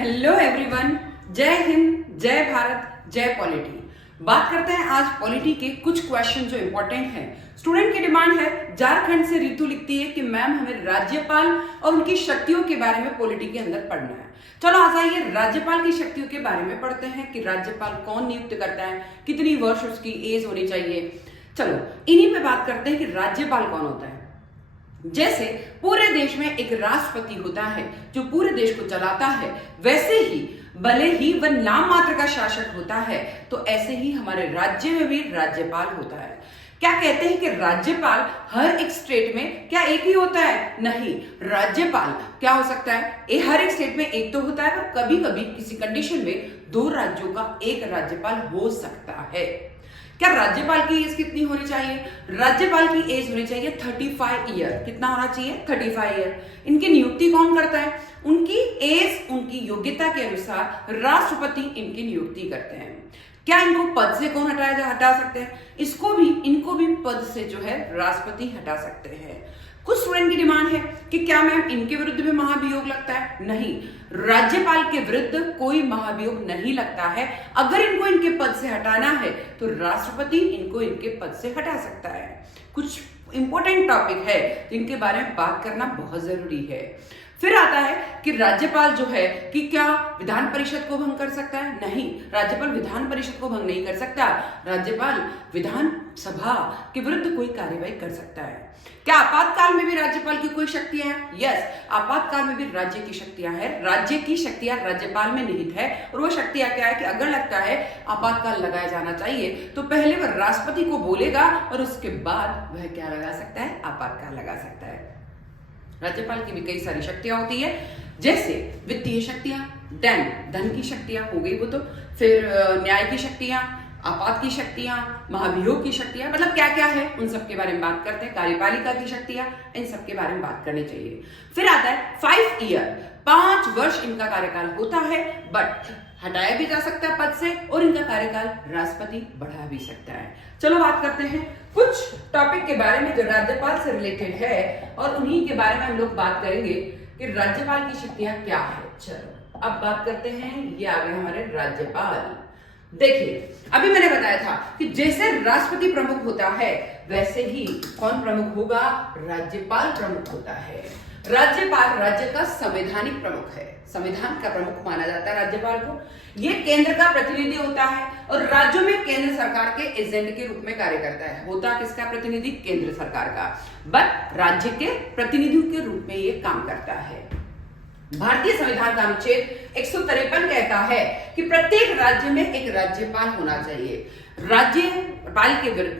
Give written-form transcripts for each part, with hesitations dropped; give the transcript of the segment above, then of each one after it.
Hello everyone, जय हिंद, जय भारत, जय पॉलिटी। बात करते हैं आज पॉलिटी के कुछ क्वेश्चन जो इंपॉर्टेंट हैं। स्टूडेंट की डिमांड है, झारखंड से रितु लिखती है कि मैम हमें राज्यपाल और उनकी शक्तियों के बारे में पॉलिटी के अंदर पढ़ना है। चलो आ जाइए राज्यपाल की शक्तियों के बारे में पढ़ते हैं कि राज्यपाल कौन नियुक्त करता है, कितनी वर्ष उसकी एज होनी चाहिए। चलो इन्हीं पे बात करते हैं कि राज्यपाल कौन होता है। जैसे पूरे देश में एक राष्ट्रपति होता है जो पूरे देश को चलाता है, वैसे ही भले ही वह नाम मात्र का शासक होता है तो ऐसे ही हमारे राज्य में भी राज्यपाल होता है। क्या कहते हैं कि राज्यपाल हर एक स्टेट में क्या एक ही होता है? नहीं, राज्यपाल क्या हो सकता है, हर एक स्टेट में एक तो होता है, पर कभी कभी किसी कंडीशन में दो राज्यों का एक राज्यपाल हो सकता है। क्या राज्यपाल की एज कितनी होनी चाहिए? राज्यपाल की एज होनी चाहिए 35 ईयर। कितना होना चाहिए? 35 ईयर। इनकी नियुक्ति कौन करता है? उनकी एज, उनकी योग्यता के अनुसार राष्ट्रपति इनकी नियुक्ति करते हैं। क्या इनको पद से कौन हटा सकते हैं? इनको भी पद से जो है राष्ट्रपति हटा सकते हैं। कुछ स्टूडेंट की डिमांड है कि क्या मैम इनके विरुद्ध भी महाभियोग लगता है? नहीं, राज्यपाल के विरुद्ध कोई महाभियोग नहीं लगता है। अगर इनको इनके पद से हटाना है तो राष्ट्रपति इनको इनके पद से हटा सकता है। कुछ इंपॉर्टेंट टॉपिक है जिनके बारे में बात करना बहुत जरूरी है। फिर आता है कि राज्यपाल जो है कि क्या विधान परिषद को भंग कर सकता है? नहीं, राज्यपाल विधान परिषद को भंग नहीं कर सकता। राज्यपाल विधान सभा के विरुद्ध कोई कार्यवाही कर सकता है। क्या आपातकाल में भी राज्यपाल की कोई शक्तियां हैं? यस, आपातकाल में भी राज्य की शक्तियां हैं। राज्य की शक्तियां राज्यपाल में निहित है और वो शक्तियां क्या है कि अगर लगता है आपातकाल लगाया जाना चाहिए तो पहले वह राष्ट्रपति को बोलेगा और उसके बाद वह क्या लगा सकता है? आपातकाल लगा सकता है। राज्यपाल की भी कई सारी शक्तियां होती है, जैसे वित्तीय शक्तियां, धन की शक्तियां हो गई वो तो, फिर न्याय की शक्तियां, आपात की शक्तियां, महाभियोग की शक्तियां, मतलब क्या क्या है उन सब के बारे में बात करते हैं। कार्यपालिका की शक्तियां, इन सब के बारे में बात करनी चाहिए। फिर आता है 5 ईयर, 5 वर्ष इनका कार्यकाल होता है, बट हटाया भी जा सकता है पद से और इनका कार्यकाल राष्ट्रपति बढ़ा भी सकता है। चलो बात करते हैं कुछ टॉपिक के बारे में जो राज्यपाल से रिलेटेड है और उन्हीं के बारे में हम लोग बात करेंगे कि राज्यपाल की शक्तियां क्या है। चलो अब बात करते हैं, ये आ गए हमारे राज्यपाल। देखिए अभी मैंने बताया था कि जैसे राष्ट्रपति प्रमुख होता है वैसे ही कौन प्रमुख होगा? राज्यपाल प्रमुख होता है। राज्यपाल राज्य का संवैधानिक प्रमुख है, संविधान का प्रमुख माना जाता है राज्यपाल को। ये केंद्र का प्रतिनिधि होता है और राज्यों में केंद्र सरकार के एजेंट के रूप में कार्य करता है। होता किसका प्रतिनिधि? केंद्र सरकार का, बट राज्य के प्रतिनिधि के रूप में ये काम करता है। भारतीय संविधान का अनुच्छेद 153 कहता है कि प्रत्येक राज्य में एक राज्यपाल होना चाहिए। राज्यपाल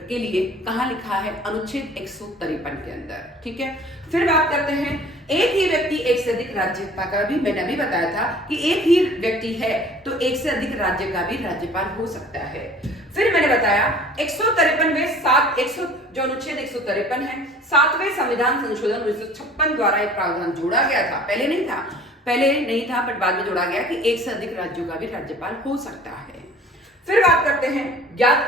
के लिए कहां लिखा है? अनुच्छेद 153 के अंदर। ठीक है, फिर बात करते हैं एक ही व्यक्ति एक से अधिक राज्यपाल का भी, मैंने अभी बताया था कि एक ही व्यक्ति है तो एक से अधिक राज्य का भी राज्यपाल हो सकता है। फिर मैंने बताया 153 जो अनुच्छेद 153 है, 7वें संविधान संशोधन 1956 द्वारा एक प्रावधान जोड़ा गया था। पहले नहीं था बट बाद में जोड़ा गया कि एक से अधिक राज्यों का भी राज्यपाल हो सकता है। फिर बात करते हैं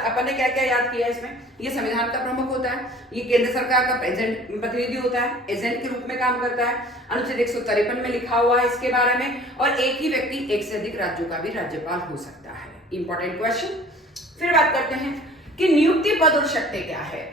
अपन ने क्या क्या याद किया इसमें। ये संविधान का प्रमुख होता है, ये केंद्र सरकार का प्रतिनिधि होता है, एजेंट के रूप में काम करता है, अनुच्छेद 153 में लिखा हुआ है इसके बारे में, और एक ही व्यक्ति एक से अधिक राज्यों का भी राज्यपाल हो सकता है। Important question. फिर बात करते हैं कि नियुक्ति पद और शक्ति क्या है।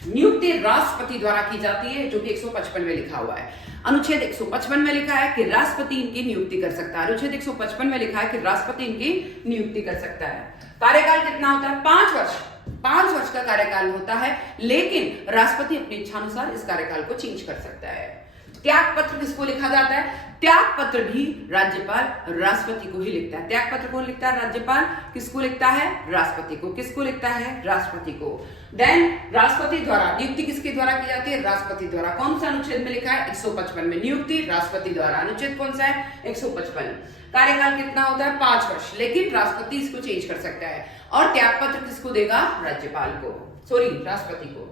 नियुक्ति राष्ट्रपति द्वारा की जाती है जो कि 155 में लिखा हुआ है। अनुच्छेद 155 में लिखा है कि राष्ट्रपति इनकी नियुक्ति कर सकता है। अनुच्छेद 155 में लिखा है कि राष्ट्रपति इनकी नियुक्ति कर सकता है। कार्यकाल कितना होता है? 5 वर्ष। 5 वर्ष का कार्यकाल होता है, लेकिन राष्ट्रपति अपनी इच्छानुसार इस कार्यकाल को चेंज कर सकता है। त्याग पत्र किसको लिखा जाता है? त्याग पत्र भी राज्यपाल राष्ट्रपति को ही लिखता है। त्याग पत्र कौन लिखता है? राज्यपाल। किसको लिखता है? राष्ट्रपति को। किसको लिखता है? राष्ट्रपति को। देन राष्ट्रपति द्वारा नियुक्ति किसके द्वारा की जाती है? राष्ट्रपति द्वारा। कौन सा अनुच्छेद में लिखा है? 155 में। नियुक्ति राष्ट्रपति द्वारा। अनुच्छेद कौन सा है? 155। कार्यकाल कितना होता है? 5 वर्ष, लेकिन राष्ट्रपति इसको चेंज कर सकता है। और त्याग पत्र किसको देगा? राज्यपाल को, सॉरी राष्ट्रपति को।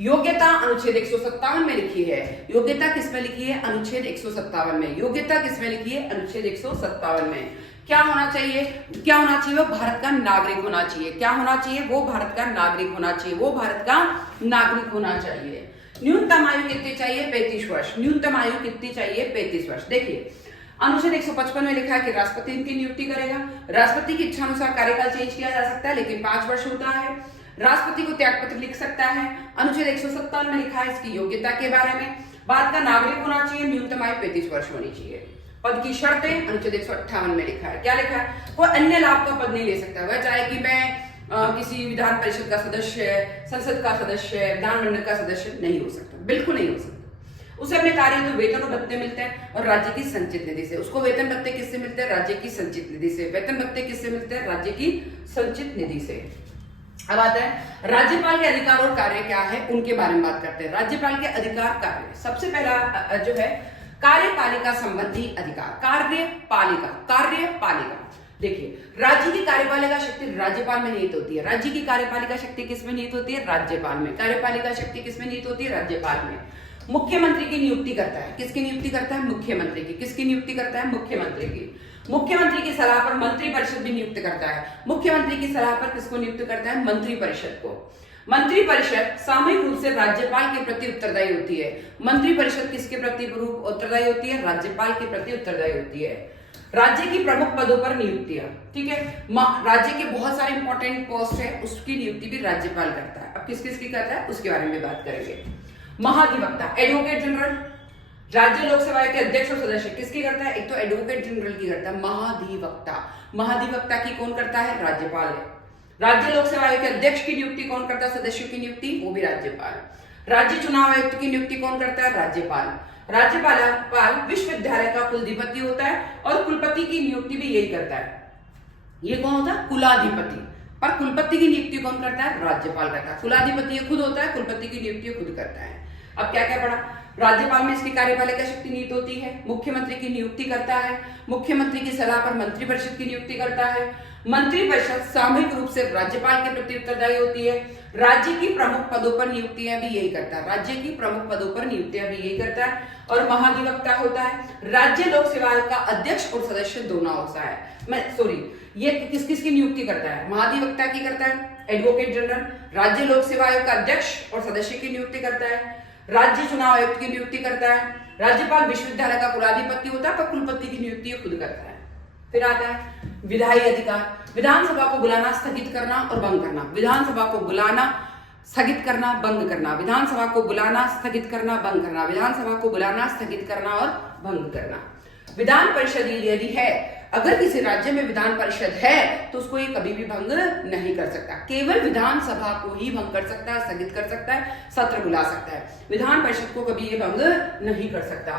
योग्यता अनुच्छेद 157 में लिखी है। योग्यता किसमें लिखी है? अनुच्छेद 157 में। योग्यता किसमें लिखी है? अनुच्छेद 157 में। क्या होना चाहिए? वो भारत का नागरिक होना चाहिए। क्या होना चाहिए? वो भारत का नागरिक होना चाहिए। वो भारत का नागरिक होना चाहिए। न्यूनतम आयु कितनी चाहिए? 35 वर्ष। न्यूनतम आयु कितनी चाहिए? 35 वर्ष। देखिए अनुच्छेद 155 में लिखा है कि राष्ट्रपति इनकी नियुक्ति करेगा। राष्ट्रपति की इच्छा अनुसार कार्यकाल चेंज किया जा सकता है, लेकिन 5 वर्ष होता है। राष्ट्रपति को त्याग पत्र लिख सकता है। अनुच्छेद 157 में लिखा है इसकी योग्यता के बारे में। भारत का नागरिक होना चाहिए, न्यूनतम आयु 35 वर्ष होनी चाहिए। पद की शर्तें अनुच्छेद 158 में लिखा है। क्या लिखा है? कोई अन्य लाभ का पद नहीं ले सकता। वह चाहे कि मैं किसी विधान परिषद का सदस्य, संसद का सदस्य, विधानमंडल का सदस्य नहीं हो सकता, बिल्कुल नहीं हो सकता। उसे अपने कार्य में वेतन और भत्ते मिलते हैं और राज्य की संचित निधि से। उसको वेतन भत्ते किससे मिलते हैं? राज्य की संचित निधि से। वेतन भत्ते किससे मिलते हैं? राज्य की संचित निधि से। अब आता है राज्यपाल के अधिकार और कार्य क्या है, उनके बारे में बात करते हैं। राज्यपाल के अधिकार कार्य, सबसे पहला जो है कार्यपालिका संबंधी अधिकार। कार्यपालिका देखिए, राज्य की कार्यपालिका शक्ति राज्यपाल में निहित होती है। राज्य की कार्यपालिका शक्ति किसमें निहित होती है? राज्यपाल में। कार्यपालिका शक्ति किसमें निहित होती है? राज्यपाल में। मुख्यमंत्री की नियुक्ति करता है। किसकी नियुक्ति करता है? मुख्यमंत्री की। किसकी नियुक्ति करता है? मुख्यमंत्री की। मुख्यमंत्री की सलाह पर मंत्रिपरिषद भी नियुक्त करता है। मुख्यमंत्री की सलाह पर किसको नियुक्त करता है? मंत्रिपरिषद को। मंत्रिपरिषद सामूहिक रूप से राज्यपाल के प्रति उत्तरदायी होती है। मंत्रिपरिषद किसके प्रति उत्तरदायी होती है? राज्यपाल के प्रति उत्तरदायी होती है। राज्य की प्रमुख पदों पर नियुक्तियां, ठीक है, राज्य के बहुत सारे इंपॉर्टेंट पोस्ट है, उसकी नियुक्ति भी राज्यपाल करता है। अब किस किस की करता है उसके बारे में बात करेंगे। महाधिवक्ता, एडवोकेट जनरल, राज्य लोक सेवा आयोग के अध्यक्ष और सदस्य किसकी करता है? एक तो एडवोकेट जनरल की करता है। महाधिवक्ता की कौन करता है? राज्यपाल है। राज्य लोक सेवा आयोग के अध्यक्ष की नियुक्ति कौन करता है? सदस्यों की नियुक्ति वो भी राज्यपाल। राज्य चुनाव आयुक्त की नियुक्ति कौन करता है? राज्यपाल। राज्यपाल विश्वविद्यालय का कुलधिपति होता है और कुलपति की नियुक्ति भी यही करता है। ये कौन होता है? कुलाधिपति। पर कुलपति की नियुक्ति कौन करता है? राज्यपाल करता है। कुलाधिपति ये खुद होता है, कुलपति की नियुक्ति खुद करता है। अब क्या क्या पढ़ा? राज्यपाल में इसकी कार्यपालिका शक्ति निहित होती है। मुख्यमंत्री की नियुक्ति करता है। मुख्यमंत्री की सलाह पर मंत्रिपरिषद की नियुक्ति करता है। मंत्रिपरिषद सामूहिक रूप से राज्यपाल के प्रति उत्तरदायी होती है। राज्य की प्रमुख पदों पर नियुक्तियां भी यही करता है। राज्य की प्रमुख पदों पर नियुक्तियां भी यही करता है। और महाधिवक्ता होता है राज्य लोक सेवा आयोग का अध्यक्ष और सदस्य दोनों होता है। ये किस किस की नियुक्ति करता है? महाधिवक्ता की करता है एडवोकेट जनरल, राज्य लोक सेवा आयोग का अध्यक्ष और सदस्य की नियुक्ति करता है, राज्य चुनाव आयुक्त की नियुक्ति करता है, राज्यपाल विश्वविद्यालय का कुलाधिपति होता है पर कुलपति की नियुक्ति खुद करता है। फिर आता है विधायी अधिकार, विधानसभा को बुलाना, स्थगित करना और भंग करना। विधानसभा को बुलाना, स्थगित करना, भंग करना। विधानसभा को बुलाना, स्थगित करना, भंग करना। विधानसभा को बुलाना, स्थगित करना और भंग करना। विधान परिषद यदि है, अगर किसी राज्य में विधान परिषद है तो उसको ये कभी भी भंग नहीं कर सकता। केवल विधानसभा को ही भंग कर सकता है, स्थगित कर सकता है, सत्र बुला सकता है। विधान परिषद को कभी ये भंग नहीं कर सकता।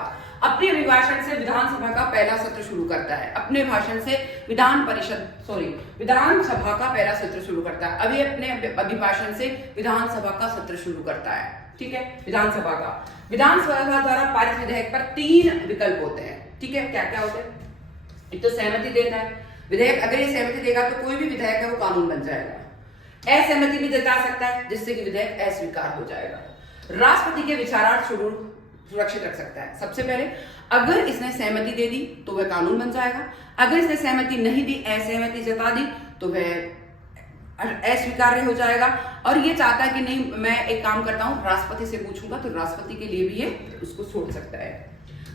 अपने अभिभाषण से विधानसभा का पहला सत्र शुरू करता है। अपने भाषण से विधानसभा का पहला सत्र शुरू करता है। अभी अपने अभिभाषण से विधानसभा का सत्र शुरू करता है, ठीक है। विधानसभा द्वारा पारित विधेयक पर 3 विकल्प होते हैं, ठीक है। क्या क्या होते हैं? एक तो सहमति देता है विधेयक, अगर ये सहमति देगा तो कोई भी विधेयक है वो कानून बन जाएगा। असहमति भी जता सकता है जिससे कि विधेयक अस्वीकार हो जाएगा। राष्ट्रपति के विचारार्थ सुरक्षित रख सकता है। सबसे पहले अगर इसने सहमति दे दी तो वह कानून बन जाएगा। अगर इसने सहमति नहीं दी, असहमति जता दी, तो वह अस्वीकार्य हो जाएगा। और ये चाहता है कि नहीं, मैं एक काम करता हूं, राष्ट्रपति से पूछूंगा, तो राष्ट्रपति के लिए भी ये उसको छोड़ सकता है।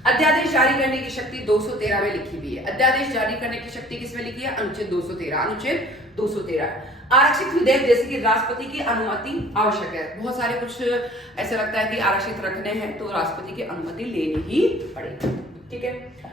अध्यादेश जारी करने की शक्ति 213 में लिखी हुई है। अध्यादेश जारी करने की शक्ति किसमें लिखी है? अनुच्छेद 213। अनुच्छेद 213। आरक्षित विधेयक जैसे कि राष्ट्रपति की अनुमति आवश्यक है। बहुत सारे कुछ ऐसा लगता है कि आरक्षित रखने हैं तो राष्ट्रपति की अनुमति लेनी ही पड़ेगी, ठीक है।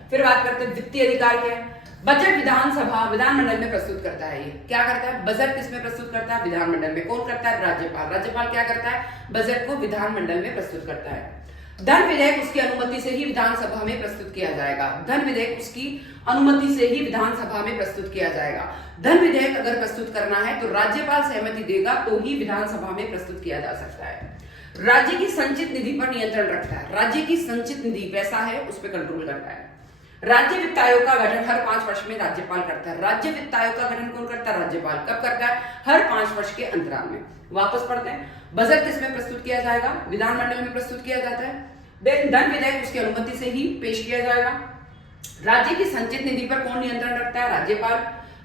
फिर बात करते हैं वित्तीय अधिकार क्या है। बजट विधानमंडल में प्रस्तुत करता है। ये क्या करता है? बजट किसमें प्रस्तुत करता है? विधानमंडल में। कौन करता है? राज्यपाल। राज्यपाल क्या करता है? बजट को विधानमंडल में प्रस्तुत करता है। धन विधेयक उसकी अनुमति से ही विधानसभा में प्रस्तुत किया जाएगा। धन विधेयक उसकी अनुमति से ही विधानसभा में प्रस्तुत किया जाएगा। धन विधेयक अगर प्रस्तुत करना है तो राज्यपाल सहमति देगा तो ही विधानसभा में प्रस्तुत किया जा सकता है। राज्य की संचित निधि पर नियंत्रण रखता है। राज्य की संचित निधि पैसा है उस पर कंट्रोल करता है। राज्य वित्त आयोग का गठन हर 5 वर्ष में राज्यपाल करता है। राज्य वित्त आयोग का गठन कौन करता है? राज्यपाल। कब करता है? हर 5 वर्ष के अंतराल में। वापस पढ़ते हैं। बजट किसमें प्रस्तुत किया जाएगा? विधानमंडल में प्रस्तुत किया जाता है। धन विधेयक उसकी अनुमति से ही पेश किया जाएगा। राज्य की संचित निधि पर कौन नियंत्रण रखता है? राज्यपाल।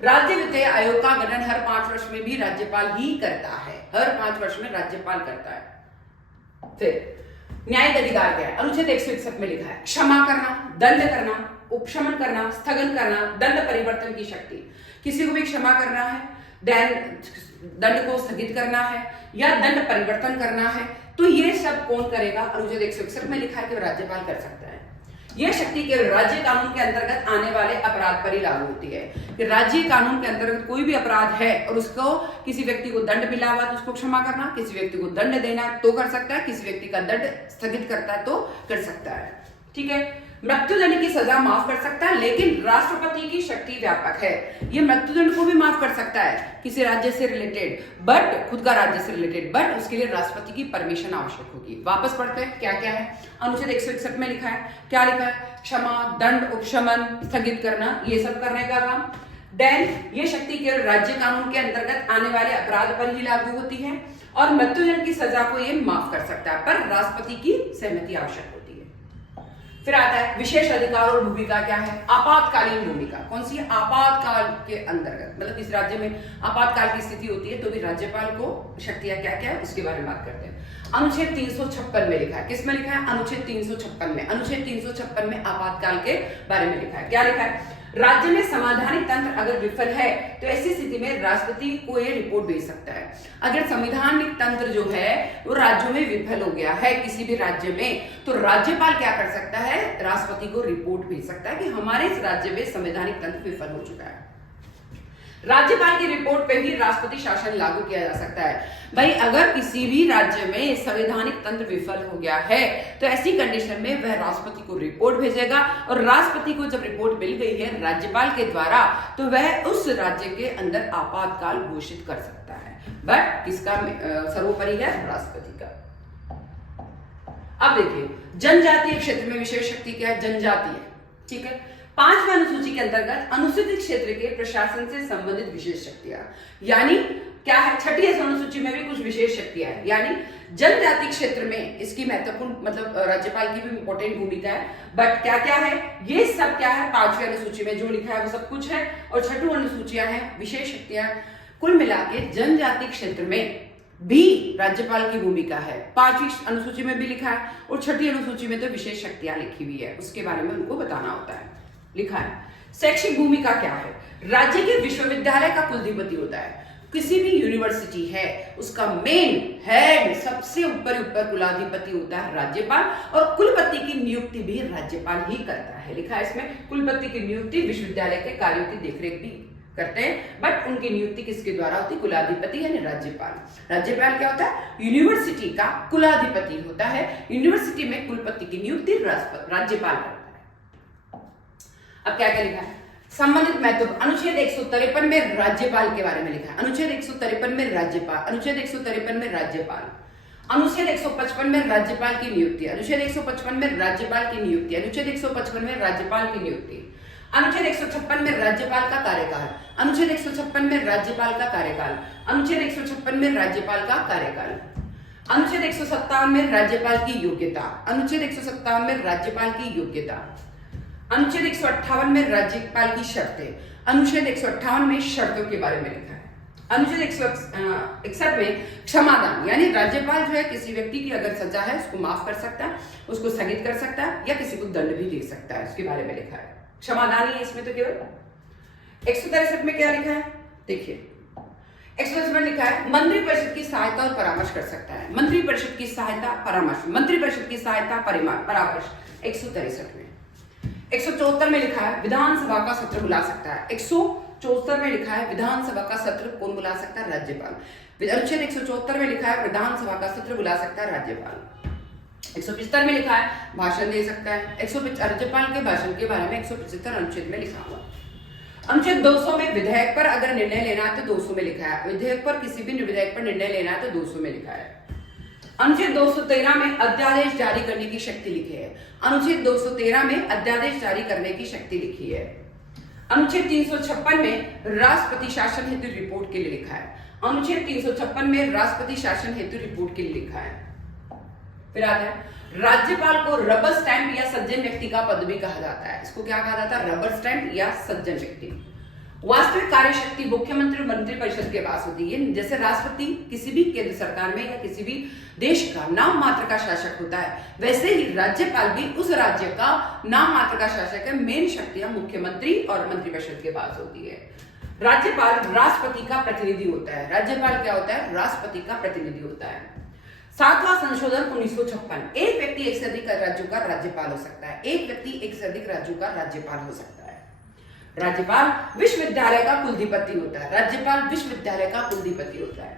राज्य वित्त आयोग का गठन हर 5 वर्ष में भी राज्यपाल ही करता है। हर 5 वर्ष में राज्यपाल करता है। फिर न्यायिक अधिकार क्या है? अनुच्छेद 161 में लिखा है क्षमा करना, दंड करना, उपशमन करना, स्थगन करना, दंड परिवर्तन की शक्ति, किसी को भी क्षमा करना है, दंड को स्थगित करना है या दंड परिवर्तन करना है, तो ये सब कौन करेगा? अनुच्छेद 161 में लिखा है कि राज्यपाल कर सकता है। यह शक्ति केवल राज्य कानून के अंतर्गत आने वाले अपराध पर ही लागू होती है कि राज्य कानून के अंतर्गत कोई भी अपराध है और उसको किसी व्यक्ति को दंड मिला हुआ तो उसको क्षमा करना, किसी व्यक्ति को दंड देना तो कर सकता है, किसी व्यक्ति का दंड स्थगित करता है तो कर सकता है। ठीक है, मृत्युदंड की सजा माफ कर सकता है, लेकिन राष्ट्रपति की शक्ति व्यापक है। ये मृत्युदंड को भी माफ कर सकता है किसी राज्य से रिलेटेड, बट खुद का राज्य से रिलेटेड, बट उसके लिए राष्ट्रपति की परमिशन आवश्यक होगी। वापस पढ़ते हैं क्या क्या है। अनुच्छेद 161 में लिखा है, क्या लिखा है? क्षमा, दंड, उपशमन, स्थगित करना, ये सब करने का काम। देन ये शक्ति केवल राज्य कानून के अंतर्गत आने वाले अपराध पर ही लागू होती है और मृत्युदंड की सजा को ये माफ कर सकता है, पर राष्ट्रपति की सहमति आवश्यक होती है। फिर आता है विशेष अधिकार और भूमिका क्या है? आपातकालीन भूमिका। कौन सी? आपातकाल के अंतर्गत, मतलब इस राज्य में आपातकाल की स्थिति होती है तो भी राज्यपाल को शक्तियां क्या क्या है उसके बारे में बात करते हैं। अनुच्छेद 356 में लिखा है, किसमें लिखा है? अनुच्छेद 356 में। अनुच्छेद 356 में आपातकाल के बारे में लिखा है। क्या लिखा है? राज्य में संवैधानिक तंत्र अगर विफल है तो ऐसी स्थिति में राष्ट्रपति को ये रिपोर्ट भेज सकता है। अगर संवैधानिक तंत्र जो है वो राज्यों में विफल हो गया है किसी भी राज्य में, तो राज्यपाल क्या कर सकता है? राष्ट्रपति को रिपोर्ट भेज सकता है कि हमारे इस राज्य में संवैधानिक तंत्र विफल हो चुका है। राज्यपाल की रिपोर्ट पे ही राष्ट्रपति शासन लागू किया जा सकता है। भाई अगर किसी भी राज्य में संवैधानिक तंत्र विफल हो गया है तो ऐसी कंडीशन में वह राष्ट्रपति को रिपोर्ट भेजेगा और राष्ट्रपति को जब रिपोर्ट मिल गई है राज्यपाल के द्वारा तो वह उस राज्य के अंदर आपातकाल घोषित कर सकता है। बट किसका सर्वोपरि है? राष्ट्रपति का। अब देखिए जनजातीय क्षेत्र में विशेष शक्ति क्या है? जनजातीय, ठीक है। 5वें अनुसूची के अंतर्गत अनुसूचित क्षेत्र के प्रशासन से संबंधित विशेष शक्तियां, यानी क्या है? 6ठी अनुसूची में भी कुछ विशेष शक्तियां हैं, यानी जनजाति क्षेत्र में इसकी महत्वपूर्ण, मतलब राज्यपाल की भी इंपॉर्टेंट भूमिका है। बट क्या क्या है? ये सब क्या है? 5वीं अनुसूची में जो लिखा है वो सब कुछ है और 6ठी अनुसूचियां हैं विशेष शक्तियां। कुल मिला के जनजाति क्षेत्र में भी राज्यपाल की भूमिका है। 5वीं अनुसूची में भी लिखा है और 6ठी अनुसूची में तो विशेष शक्तियां लिखी हुई है, उसके बारे में उनको बताना होता है। लिखा है शैक्षिक भूमिका क्या है? राज्य के विश्वविद्यालय का कुलधिपति होता है। किसी भी यूनिवर्सिटी है उसका मेन हेड, सबसे ऊपर कुलाधिपति होता है राज्यपाल और कुलपति की नियुक्ति भी राज्यपाल ही करता है। लिखा है इसमें कुलपति की नियुक्ति विश्वविद्यालय के कार्यों की देखरेख भी करते हैं, बट उनकी नियुक्ति किसके द्वारा होती? कुलाधिपति यानी राज्यपाल। राज्यपाल क्या होता है? यूनिवर्सिटी का कुलाधिपति होता है। यूनिवर्सिटी में कुलपति की नियुक्ति राज्यपाल करता है। अब क्या क्या लिखा है? संबंधित महत्व। अनुच्छेद 153 में राज्यपाल के बारे में लिखा है। अनुच्छेद 153 में राज्यपाल, अनुच्छेद 153 में राज्यपाल, अनुच्छेद 155 में राज्यपाल की नियुक्ति, अनुच्छेद 155 में राज्यपाल की नियुक्ति, अनुच्छेद 155 में राज्यपाल की नियुक्ति, अनुच्छेद 156 में राज्यपाल का कार्यकाल, अनुच्छेद 156 में राज्यपाल का कार्यकाल, अनुच्छेद 156 में राज्यपाल का कार्यकाल, अनुच्छेद 157 में राज्यपाल की योग्यता, अनुच्छेद 157 में राज्यपाल की योग्यता, अनुच्छेद 158 में राज्यपाल की शर्तें, अनुच्छेद 158 में शर्तों के बारे में लिखा है। अनुच्छेद 161 में क्षमादान, यानी राज्यपाल जो है किसी व्यक्ति की अगर सजा है उसको माफ कर सकता है, उसको स्थगित कर सकता है या किसी को दंड भी दे सकता है, उसके बारे में लिखा है। क्षमादान ही इसमें तो केवल। 163 में क्या लिखा है? देखिए 163 में लिखा है मंत्री परिषद की सहायता और परामर्श कर सकता है। मंत्री परिषद की सहायता, परामर्श, मंत्री परिषद की सहायता, परामर्श 163 में। 174 में लिखा है विधानसभा का सत्र बुला सकता है। 174 में लिखा है विधानसभा का सत्र कौन बुला सकता है? राज्यपाल। अनुच्छेद 174 में लिखा है विधानसभा का सत्र बुला सकता है राज्यपाल। 175 में लिखा है भाषण दे सकता है। राज्यपाल के भाषण के बारे में 175 अनुच्छेद में लिखा हुआ। अनुच्छेद 200 में विधेयक पर अगर निर्णय लेना है तो 200 में लिखा है। विधेयक पर, किसी भी विधेयक पर निर्णय लेना है तो 200 में लिखा है। अनुच्छेद 213 में अध्यादेश जारी करने की शक्ति लिखी है। अनुच्छेद 213 में अध्यादेश जारी करने की शक्ति लिखी है। अनुच्छेद 356 में राष्ट्रपति शासन हेतु रिपोर्ट के लिए लिखा है। अनुच्छेद 356 में राष्ट्रपति शासन हेतु रिपोर्ट के लिए लिखा है। फिर आता है राज्यपाल को रबर स्टैंप या सज्जन व्यक्ति का पद भी कहा जाता है। इसको क्या कहा जाता है? रबर स्टैंप या सज्जन व्यक्ति। वास्तविक कार्य शक्ति मुख्यमंत्री मंत्रिपरिषद के पास होती है। जैसे राष्ट्रपति किसी भी केंद्र सरकार में या किसी भी देश का नाम मात्र का शासक होता है, वैसे ही राज्यपाल भी उस राज्य का नाम मात्र का शासक है। मेन शक्तियां मुख्यमंत्री और मंत्रिपरिषद के पास होती है। राज्यपाल राष्ट्रपति का प्रतिनिधि होता है। राज्यपाल क्या होता है? राष्ट्रपति का प्रतिनिधि होता है। 7वां संशोधन 1956, एक व्यक्ति एक से अधिक राज्यों का राज्यपाल हो सकता है। एक व्यक्ति एक से अधिक राज्यों का राज्यपाल हो सकता है। राज्यपाल विश्वविद्यालय का कुलधिपति होता है। राज्यपाल विश्वविद्यालय का कुलधिपति होता है।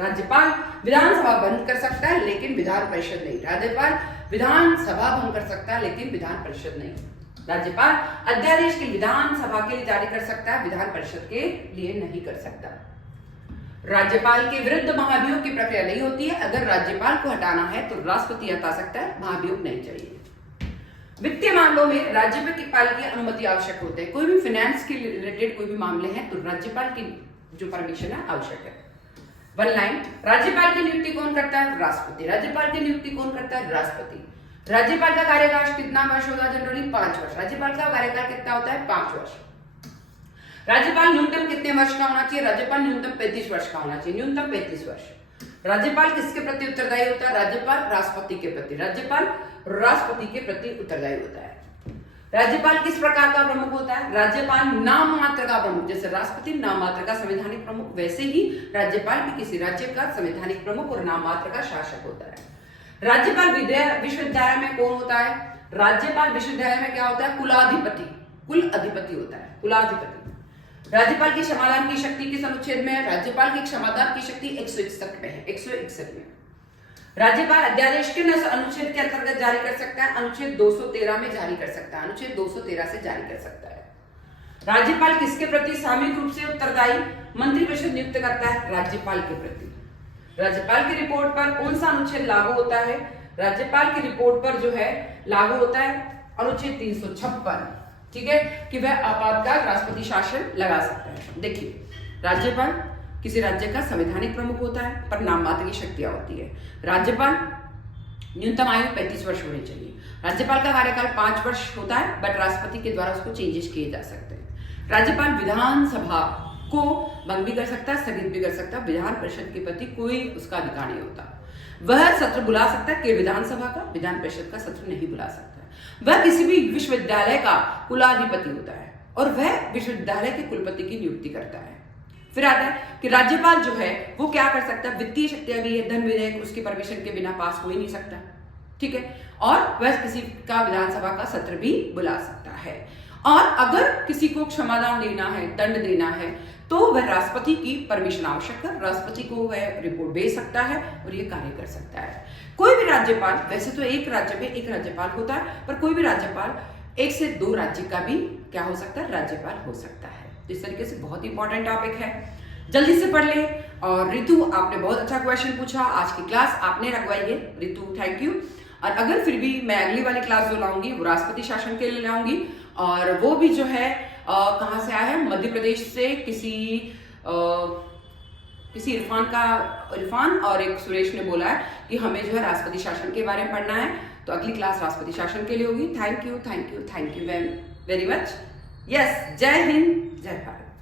राज्यपाल विधानसभा भंग कर सकता है लेकिन विधान परिषद नहीं। राज्यपाल विधानसभा भंग कर सकता है लेकिन विधान परिषद नहीं। राज्यपाल अध्यादेश के विधानसभा के लिए जारी कर सकता है, विधान परिषद के लिए नहीं कर सकता। राज्यपाल के विरुद्ध महाभियोग की प्रक्रिया नहीं होती है। अगर राज्यपाल को हटाना है तो राष्ट्रपति हटा सकता है, महाभियोग नहीं चाहिए। वित्तीय मामलों में राज्यपाल की अनुमति आवश्यक होते हैं। कोई भी फाइनेंस के रिलेटेड कोई भी मामले हैं तो राज्यपाल की जो परमिशन है आवश्यक है। वन लाइन, राज्यपाल की नियुक्ति कौन करता है? राष्ट्रपति। राज्यपाल की नियुक्ति कौन करता है? राष्ट्रपति। राज्यपाल का कार्यकाल कितना वर्ष होगा? जनरली 5 वर्ष। राज्यपाल का कार्यकाल कितना होता है? 5 वर्ष। राज्यपाल न्यूनतम कितने वर्ष का होना चाहिए? राज्यपाल न्यूनतम 35 वर्ष का होना चाहिए, न्यूनतम 35 वर्ष। राज्यपाल किसके प्रति उत्तरदायी होता है? राज्यपाल राष्ट्रपति के प्रति। राज्यपाल राष्ट्रपति के प्रति उत्तरदायी होता है। राज्यपाल किस प्रकार का प्रमुख होता है? राज्यपाल नाम मात्र का प्रमुख। जैसे राष्ट्रपति नाम मात्र का संवैधानिक प्रमुख, वैसे ही राज्यपाल भी किसी राज्य का संवैधानिक प्रमुख और नाम मात्र का शासक होता है। राज्यपाल विश्वविद्यालय में कौन होता है? राज्यपाल विश्वविद्यालय में क्या होता है? कुलाधिपति, कुल अधिपति होता है, कुलाधिपति। राज्यपाल की क्षमादान की शक्ति किस अनुच्छेद में है? राज्यपाल की क्षमादान की शक्ति 161 में है, 161 में। राज्यपाल अध्यादेश के अनुच्छेद के अंतर्गत जारी कर सकता है? अनुच्छेद 213 में जारी कर सकता है, अनुच्छेद 213 से जारी कर सकता है। राज्यपाल किसके प्रति सामूहिक रूप से उत्तरदायी? मंत्रिपरिषद नियुक्त करता है राज्यपाल के प्रति। राज्यपाल की रिपोर्ट पर कौन सा अनुच्छेद लागू होता है? राज्यपाल की रिपोर्ट पर जो है लागू होता है अनुच्छेद 356, ठीक है, कि वह आपातकाल राष्ट्रपति शासन लगा सकता है। देखिए, राज्यपाल किसी राज्य का संवैधानिक प्रमुख होता है पर नाम मात्र की शक्तियां होती है। राज्यपाल न्यूनतम आयु 35 वर्ष होनी चाहिए। राज्यपाल का कार्यकाल 5 वर्ष होता है बट राष्ट्रपति के द्वारा उसको चेंजेस किए जा सकते हैं। राज्यपाल विधानसभा को भंग भी कर सकता है, स्थगित भी कर सकता है। विधान परिषद के प्रति कोई उसका अधिकार नहीं होता। वह सत्र बुला सकता है कि विधानसभा का, विधान परिषद का सत्र नहीं बुला सकता। वह किसी भी विश्वविद्यालय का कुलाधिपति होता है और वह विश्वविद्यालय के कुलपति की नियुक्ति करता है। फिर आता है कि राज्यपाल जो है वो क्या कर सकता है? वित्तीय शक्तियां भी है, धन विधेयक उसकी परमिशन के बिना पास हो ही नहीं सकता, ठीक है, और वह किसी का विधानसभा का सत्र भी बुला सकता है। और अगर किसी को क्षमादान देना है, दंड देना है, तो वह राष्ट्रपति की परमिशन आवश्यक है। राष्ट्रपति को वह रिपोर्ट भेज सकता है और ये कार्य कर सकता है। कोई भी राज्यपाल, वैसे तो एक राज्य में एक राज्यपाल होता है, पर कोई भी राज्यपाल 1 से 2 राज्य का भी क्या हो सकता है? राज्यपाल हो सकता है। इस तरीके से बहुत इंपॉर्टेंट टॉपिक है, जल्दी से पढ़ ले। और रितु, आपने बहुत अच्छा क्वेश्चन पूछा, आज की क्लास आपने रखवाई है, रितु थैंक यू। और अगर फिर भी मैं अगली वाली क्लास जो लाऊंगी वो राष्ट्रपति शासन के लिए लाऊंगी, और वो भी जो है कहाँ से आया है? मध्य प्रदेश से किसी इरफान और एक सुरेश ने बोला है कि हमें जो है राष्ट्रपति शासन के बारे में पढ़ना है, तो अगली क्लास राष्ट्रपति शासन के लिए होगी। Thank you very much. Yes, जय हिंद, जय भारत।